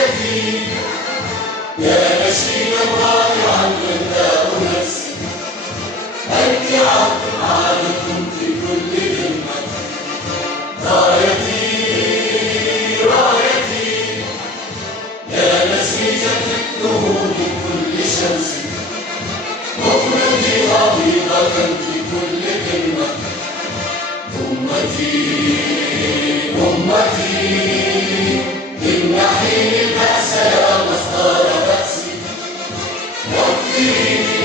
رايتي يا نشيدا رائعا يملأ نفسي، أنت عبد عارف في كل همة. رايتي رايتي يا نسيجة النهوض كل شمس، أمتي عظيمة في كل كلمة. أمتي أمتي امنحيني البأس يا مصدر بأسي، واغفري لي